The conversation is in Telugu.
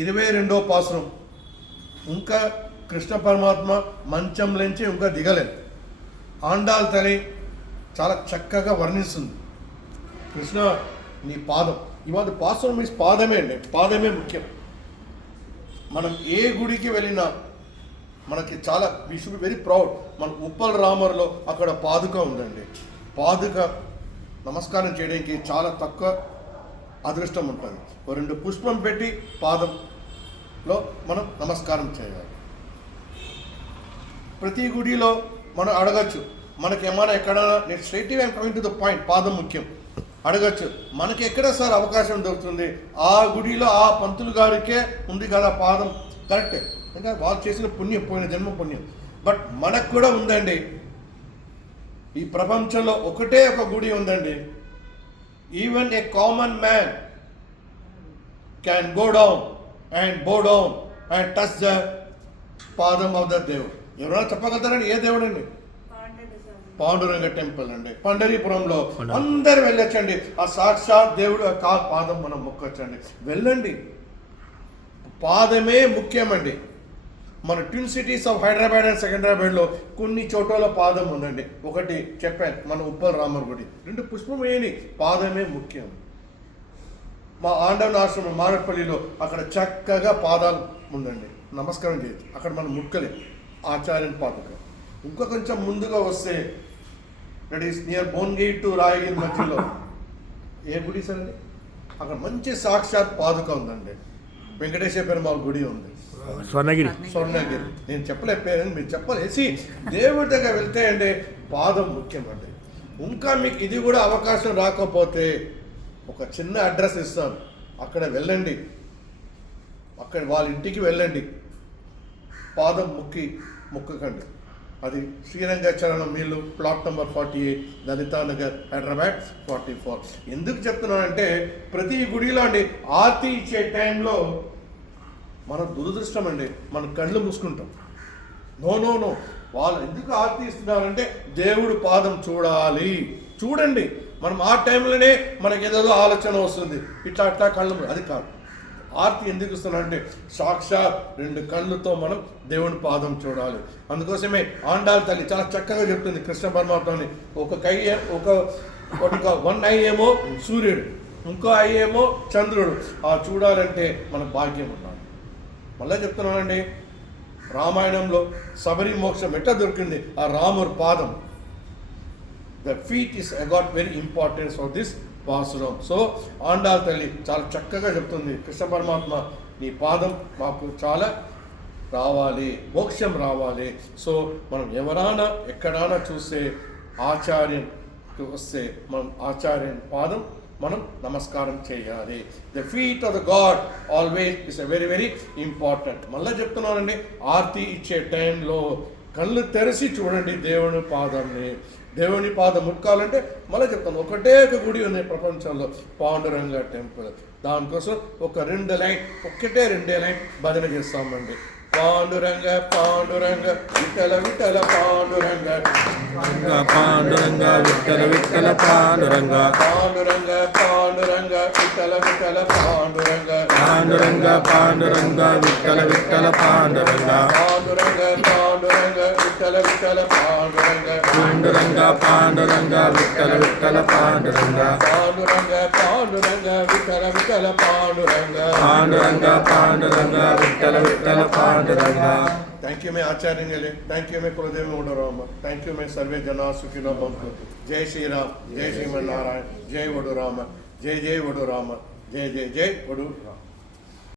22వ పాసురం. ఇంకా కృష్ణ పరమాత్మ మంచంలోంచి ఇంకా దిగలేదు. ఆండాల్ తల్లి చాలా చక్కగా వర్ణిస్తుంది. కృష్ణ నీ పాదం, ఇవాళ పాసురం మీ పాదమే అండి, పాదమే ముఖ్యం. మనం ఏ గుడికి వెళ్ళినా మనకి చాలా we should be very proud. మన ఉప్పల్ రామర్లో అక్కడ పాదుక ఉందండి. పాదుక నమస్కారం చేయడానికి చాలా తక్కువ అదృష్టం ఉంటుంది. 2 పుష్పం పెట్టి పాదంలో మనం నమస్కారం చేయాలి. ప్రతి గుడిలో మనం అడగచ్చు, మనకి ఏమైనా ఎక్కడైనా, నేను straight I'm coming to the point, పాదం ముఖ్యం. అడగచ్చు, మనకి ఎక్కడ సార్ అవకాశం దొరుకుతుంది? ఆ గుడిలో ఆ పంతులు గారికే ఉంది కదా పాదం, కరెక్టే, ఇంకా వాళ్ళు చేసిన పుణ్యం, పోయిన జన్మ పుణ్యం. బట్ మనకు కూడా ఉందండి. ఈ ప్రపంచంలో ఒకటే ఒక గుడి ఉందండి. Even a common man can go down and బో డౌన్ అండ్ టచ్ ద పాదం ఆఫ్ ద దేవుడు. ఎవరైనా చెప్పగలుగుతారండి ఏ దేవుడు అండి? పాండురంగ టెంపుల్ అండి, పండరీపురంలో. అందరు వెళ్ళొచ్చండి, ఆ సాక్షాత్ దేవుడు పాదం మనం మొక్కొచ్చండి. వెళ్ళండి, పాదమే ముఖ్యమండి. మన twin cities of Hyderabad and సెకండ్రాబాద్లో కొన్ని చోట్ల పాదం ఉందండి. ఒకటి చెప్పాను, మన ఉప్పల్ రామర్ గుడి. 2 పుష్పం వేయని, పాదమే ముఖ్యం. మా ఆండవన్ ఆశ్రమం మారపల్లిలో అక్కడ చక్కగా పాదాలు ఉందండి, నమస్కారం చేయొచ్చు. అక్కడ మనం ముక్కలే ఆచార్యన్ పాదుక. ఇంకా కొంచెం ముందుగా వస్తే దట్ ఈస్ నియర్ బోన్గేట్ టు రాయగిరి మధ్యలో ఏ గుడి సార్ అండి? అక్కడ మంచి సాక్షాత్ పాదుక ఉందండి. వెంకటేశ్వర పెరుమాళ్ గుడి ఉంది, స్వర్ణగిరి. నేను చెప్పలేకపోయాను, మీరు చెప్పలేసి దేవుడి దగ్గర వెళ్తే అంటే పాదం ముఖ్యం అండి. ఇంకా మీకు ఇది కూడా అవకాశం రాకపోతే ఒక చిన్న అడ్రస్ ఇస్తాను, అక్కడ వెళ్ళండి, అక్కడ వాళ్ళ ఇంటికి వెళ్ళండి, పాదం మొక్కకండి. అది శ్రీరంగచరణం మీలు, ప్లాట్ నెంబర్ 48, లలితానగర్, హైదరాబాద్ 44. ఎందుకు చెప్తున్నానంటే ప్రతి గుడిలో అండి ఆరతి ఇచ్చే టైంలో మన దురదృష్టం అండి, మన కళ్ళు మూసుకుంటాం. నో వాళ్ళు ఎందుకు ఆరతి ఇస్తున్నారంటే దేవుడు పాదం చూడాలి. చూడండి, మనం ఆ టైంలోనే మనకి ఏదేదో ఆలోచన వస్తుంది, ఇట్లా కళ్ళు, అది కాదు. ఆరతి ఎందుకు ఇస్తున్నారంటే సాక్షాత్ 2 కళ్ళుతో మనం దేవుని పాదం చూడాలి. అందుకోసమే ఆండాల్ తల్లి చాలా చక్కగా చెప్తుంది కృష్ణ పరమాత్మని. వన్ ఐ ఏమో సూర్యుడు, ఇంకో ఐ ఏమో చంద్రుడు. ఆ చూడాలంటే మన భాగ్యం ఉండాలి. మళ్ళీ చెప్తున్నానండి, రామాయణంలో శబరి మోక్షం ఎట్లా దొరికింది? ఆ రాముడు పాదం. The feet is got very importance of this pasuram. So Andal తల్లి చాలా చక్కగా చెప్తుంది, కృష్ణ పరమాత్మ నీ పాదం మాకు చాలా రావాలి, మోక్షం రావాలి. సో మనం ఎవరైనా ఎక్కడైనా చూస్తే ఆచార్యునికి వస్తే మనం ఆచార్యుని పాదం మనం నమస్కారం చేయాలి. The feet of the God always is a very very important. మళ్ళీ చెప్తున్నానండి, ఆరతి ఇచ్చే టైంలో కళ్ళు తెరిచి చూడండి దేవుని పాదాన్ని. దేవుని పాదం ముక్కాలంటే మళ్ళీ చెప్తాను, ఒకటే ఒక గుడి ఉంది ప్రపంచంలో, పాండురంగ టెంపుల్. దానికోసం ఒక 2 లైన్, ఒకటే 2 లైన్ భజన చేస్తామండి. పాండురంగ పాండురంగ విఠల విఠల పాండురంగ, పాండురంగ విఠల విఠల పాండురంగ, పాండురంగ పాండురంగ విఠల విఠల పాండురంగ, పాండురంగ పాండురంగ విఠల విఠల పాండురంగ, పాండురంగ పాండురంగ విఠల విఠల పాండురంగ, పాండురంగ పాండురంగ విఠల విఠల పాండురంగ, పాండురంగ పాండురంగ విఠల విఠల పాండురంగ, పాండురంగ పాండురంగ విఠల విఠల పాండురంగ. थैंक यू मैं आचार्य गले, थैंक यू मैं कुलदेव में वडुराम, थैंक यू मैं सर्वे जना सुखिनो भवन्तु. जय श्री राम, जय श्रीमन नारायण, जय वडुराम, जय जय वडुराम, जय जय जय वडुराम.